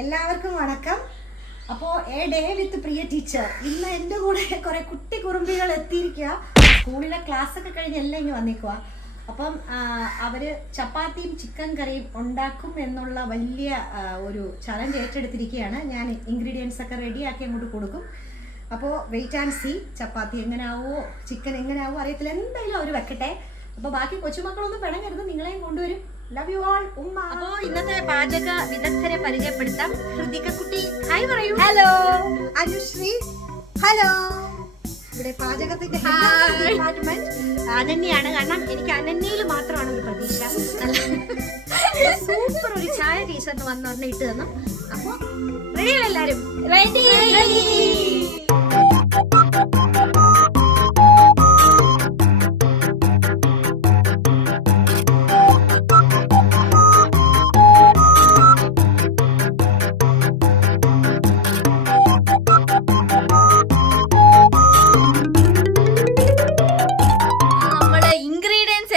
എല്ലാവർക്കും വണക്കം. അപ്പോൾ A day with Priya teacher. ഇന്ന് എൻ്റെ കൂടെ കുറേ കുട്ടി കുറുമ്പികൾ എത്തിയിരിക്കുക. സ്കൂളിലെ ക്ലാസ്സൊക്കെ കഴിഞ്ഞ് എല്ലാം ഇങ്ങ് വന്നിക്കുക. അപ്പം അവർ ചപ്പാത്തിയും ചിക്കൻ കറിയും ഉണ്ടാക്കും എന്നുള്ള വലിയ ഒരു ചലഞ്ച് ഏറ്റെടുത്തിരിക്കുകയാണ്. ഞാൻ ഇൻഗ്രീഡിയൻസ് ഒക്കെ റെഡിയാക്കി അങ്ങോട്ട് കൊടുക്കും. അപ്പോൾ വെയിറ്റ് ആൻഡ് സീ. ചപ്പാത്തി എങ്ങനെയാവോ ചിക്കൻ എങ്ങനെയാവോ അറിയത്തില്ല, എന്തായാലും അവർ വെക്കട്ടെ. അപ്പോൾ ബാക്കി കൊച്ചുമക്കളൊന്നും പിണങ്ങരുത്, നിങ്ങളെയും കൊണ്ടുവരും. Love you all. ഉമ്മ. അപ്പോൾ ഇന്നത്തെ പാചക വിദഗ്ധരെ പരിചയപ്പെടുത്താം. ഹൃതിക കുട്ടി ഹായ് പറയൂ. ഹലോ. അനുശ്രീ ഹലോ. ഇവിടെ പാചകത്തിന്റെ ഡിപ്പാർട്ട്മെന്റ് അനന്യയാണ്. കാരണം എനിക്ക് അനന്യയിൽ മാത്രമാണ് ഒരു പ്രതീക്ഷ. സൂപ്പർ ഒരു ചായ ടീച്ചറിന് വന്നോണ്ട് ഇട്ട് തന്നു. അപ്പൊ റെഡിയാണ് എല്ലാരും? റെഡി.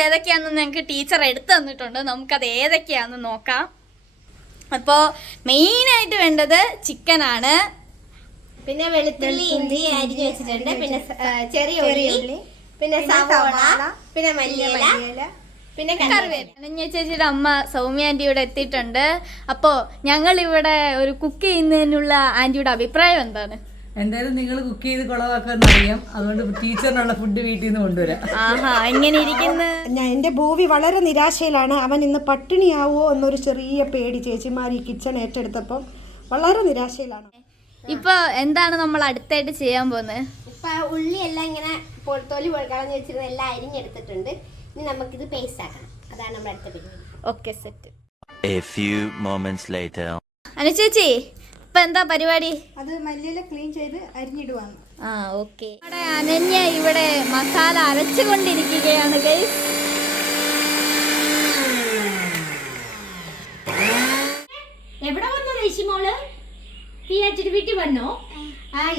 ഏതൊക്കെയാണെന്ന് ഞങ്ങൾക്ക് ടീച്ചർ എടുത്തു തന്നിട്ടുണ്ട്. നമുക്കത് ഏതൊക്കെയാണെന്ന് നോക്കാം. അപ്പോൾ മെയിനായിട്ട് വേണ്ടത് ചിക്കനാണ്. പിന്നെ വെളുത്തുള്ളി ഇഞ്ചി അരിഞ്ഞു വെച്ചിട്ടുണ്ട്. പിന്നെ ചെറിയ ഉള്ളി, പിന്നെ സവാള, പിന്നെ മല്ലിയില, പിന്നെ കറിവേപ്പില. അനന്യ ചേച്ചിയുടെ അമ്മ സൗമ്യ ആൻറ്റി ഇവിടെ എത്തിയിട്ടുണ്ട്. അപ്പോൾ ഞങ്ങളിവിടെ ഒരു കുക്ക് ചെയ്യുന്നതിനുള്ള ആൻറ്റിയുടെ അഭിപ്രായം എന്താണ്? എന്തായാലും നിങ്ങൾ കുക്ക് ചെയ്ത് കുളവാക്കാന്ന് അറിയാം. അതുകൊണ്ട് ടീച്ചറിനുള്ള ഫുഡ് വീട്ടിൽ നിന്ന് കൊണ്ടുവരാം. ആഹാ, എങ്ങനെ ഇരിക്കുന്നു? എൻ്റെ ഭൂവി വളരെ നിരാശയിലാണ്. അവൻ ഇന്ന് പട്ടിണിയാവോ എന്നൊരു ചെറിയ പേടി. ചേച്ചിമാർ ഈ കിച്ചൺ ഏറ്റെടുത്തപ്പം വളരെ നിരാശയിലാണ്. ഇപ്പൊ എന്താണ് നമ്മൾ അടുത്തായിട്ട് ചെയ്യാൻ പോകുന്നത്? ഇപ്പൊ ഉള്ളി എല്ലാം ഇങ്ങനെ തൊലി കളഞ്ഞു വെച്ചിരുന്ന എല്ലാം അരിഞ്ഞെടുത്തിട്ടുണ്ട്. ഇനി നമുക്കിത് പേസ്റ്റ് ആക്കണം. അതാണ് നമ്മുടെ അടുത്ത പരിപാടി. Okay, set. A few moments later. Anu ചേച്ചി ഇപ്പൊ എന്താ പരിപാടി? അത് മല്ലിയില ക്ലീൻ ചെയ്ത് അരിഞ്ഞിടുവാണ്. ഓക്കെ. നമ്മുടെ അനന്യ ഇവിടെ മസാല അരച്ചുകൊണ്ടിരിക്കുകയാണ് ഗൈസ്. എവിടെ വന്നു ഇഷിമോള്? വീട്ടിൽ വന്നോ?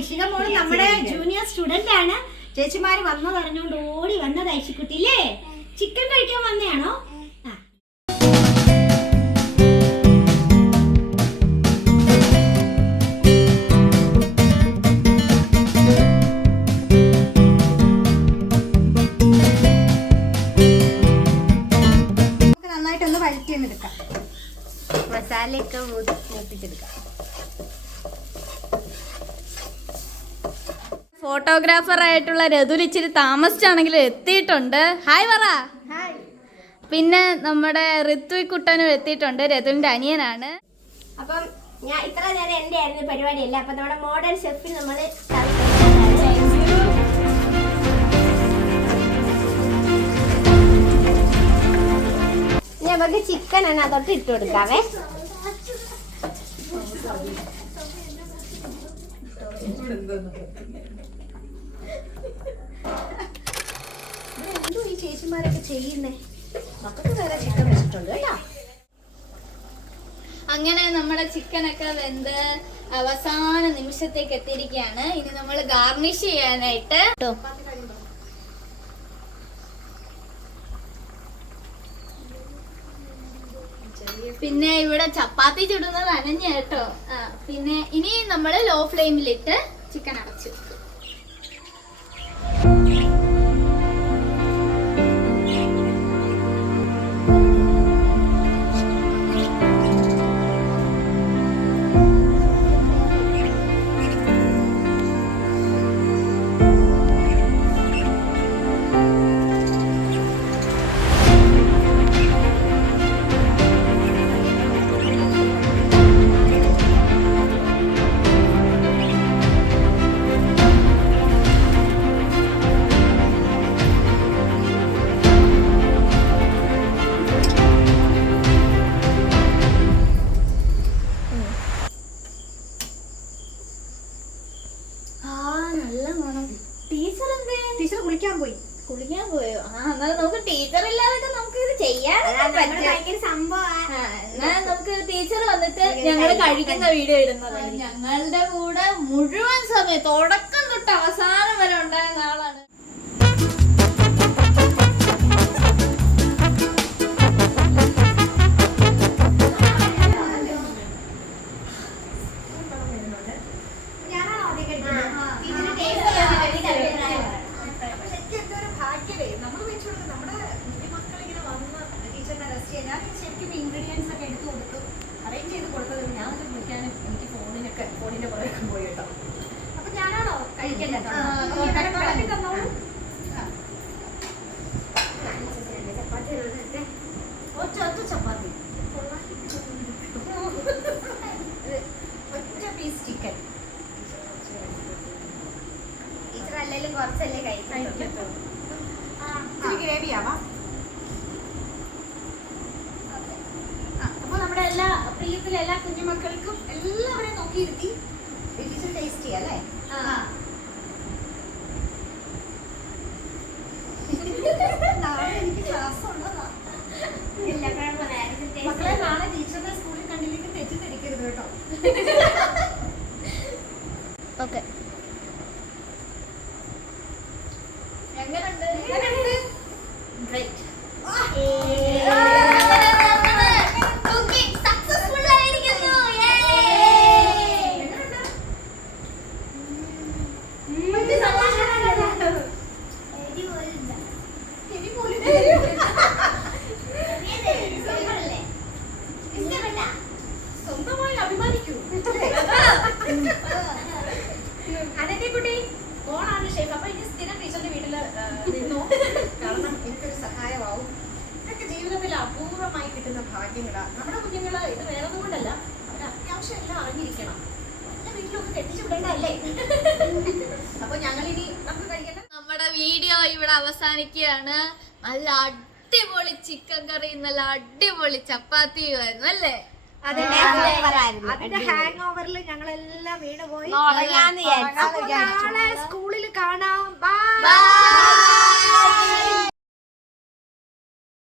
ഇഷിക മോള് നമ്മുടെ ജൂനിയർ സ്റ്റുഡന്റ് ആണ്. ചേച്ചിമാര് വന്നത് അറിഞ്ഞുകൊണ്ട് ഓടി വന്നത് ഐശിക്കുട്ടി അല്ലേ? ചിക്കൻ കഴിക്കാൻ വന്നയാണോ? നന്നായിട്ടൊന്ന് വഴറ്റിയെടുക്കാം. മസാലയൊക്കെ മൂപ്പിച്ചെടുക്കാം. ഫോട്ടോഗ്രാഫർ ആയിട്ടുള്ള രതുൽ ഇച്ചിരി താമസിച്ചാണെങ്കിലും എത്തിയിട്ടുണ്ട്. ഹായ് പറ. പിന്നെ നമ്മുടെ ഋത്വിക് കുട്ടനും എത്തിയിട്ടുണ്ട്. രതുലിന്റെ അനിയനാണ്. അപ്പം ഞാൻ ഇത്ര നേരം എൻ്റെ ആയിരുന്നു പരിപാടിയല്ല. അപ്പം നമ്മുടെ മോഡേൺ ഷെഫിൽ നമ്മൾ നമുക്ക് ചിക്കൻ ആണ് അതൊട്ട് ഇട്ട് കൊടുക്കാവേ. എന്തോ ഈ ചേച്ചിമാരൊക്കെ ചെയ്യുന്നേ? മക്കൾക്ക് വേറെ ചിക്കൻ വെച്ചിട്ടുണ്ട് കേട്ടോ. അങ്ങനെ നമ്മുടെ ചിക്കനൊക്കെ വെന്ത് അവസാന നിമിഷത്തേക്ക് എത്തിയിരിക്കുകയാണ്. ഇനി നമ്മൾ ഗാർണിഷ് ചെയ്യാനായിട്ട് പിന്നെ ഇവിടെ ചപ്പാത്തി ചുടുന്നത് അനഞ്ഞ കേട്ടോ. പിന്നെ ഇനി നമ്മൾ ലോ ഫ്ലെയിമിലിട്ട് ചിക്കൻ അടച്ചു. ടീച്ചർ കുളിക്കാൻ പോയി. കുളിക്കാൻ പോയോ? എന്നാലും നമുക്ക് ടീച്ചർ ഇല്ലാതൊക്കെ നമുക്ക് ഇത് ചെയ്യാൻ സംഭവം. നമുക്ക് ടീച്ചർ വന്നിട്ട് ഞങ്ങൾ കഴിക്കുന്ന വീഡിയോ ഇടുന്നത്. ഞങ്ങളുടെ കൂടെ മുഴുവൻ സമയം തുടക്കം തൊട്ട് അവസാനം വരെ ഉണ്ടായിരുന്ന ആളാണ്. നിലയത്തിലെ എല്ലാ കുഞ്ഞുമക്കൾക്കും എല്ലാവരെയും നോക്കിയിരുത്തി ടീച്ചർ ടേസ്റ്റ് ചെയ്യാം അല്ലേ? നാളെ എനിക്ക് ക്ലാസ് ഉള്ളതാ. മക്കളെ നാളെ ടീച്ചറിനെ സ്കൂളിൽ കണ്ടില്ലെങ്കിൽ തെറ്റിദ്ധരിക്കരുത് കേട്ടോ. ഓക്കെ. എങ്ങനെയുണ്ട്? ഗ്രേറ്റ്. സ്വന്തമായി അഭിമാനിക്കൂ. അനന്യക്കുട്ടി ഓണാണ് ഷേഫ്. അപ്പൊ ഇനി സ്ഥിരം ടീച്ചറിന്റെ വീട്ടില് നിന്നോ, കാരണം എനിക്കൊരു സഹായമാവും. ഇതൊക്കെ ജീവിതത്തിൽ അപൂർവമായി കിട്ടുന്ന ഭാഗ്യങ്ങളാ. നമ്മുടെ കുഞ്ഞുങ്ങള് ഇത് വേറൊന്നും കൊണ്ടല്ല, അവര് അത്യാവശ്യം എല്ലാം അറിഞ്ഞിരിക്കണം. എല്ലാ വീട്ടിലൊക്കെ കെട്ടിച്ചു വിടേണ്ടല്ലേ? അപ്പൊ ഞങ്ങളിനി നമുക്ക് കഴിക്കണം. നമ്മുടെ വീഡിയോ ഇവിടെ അവസാനിക്കുകയാണ്. നല്ല അടിപൊളി ചിക്കൻ കറി, നല്ല അടിപൊളി ചപ്പാത്തിയുമായിരുന്നു അല്ലേ? അതിന്റെ ഹാങ് ഓവറിൽ ഞങ്ങളെല്ലാം വീണ് പോയി. നാളെ സ്കൂളിൽ കാണാം.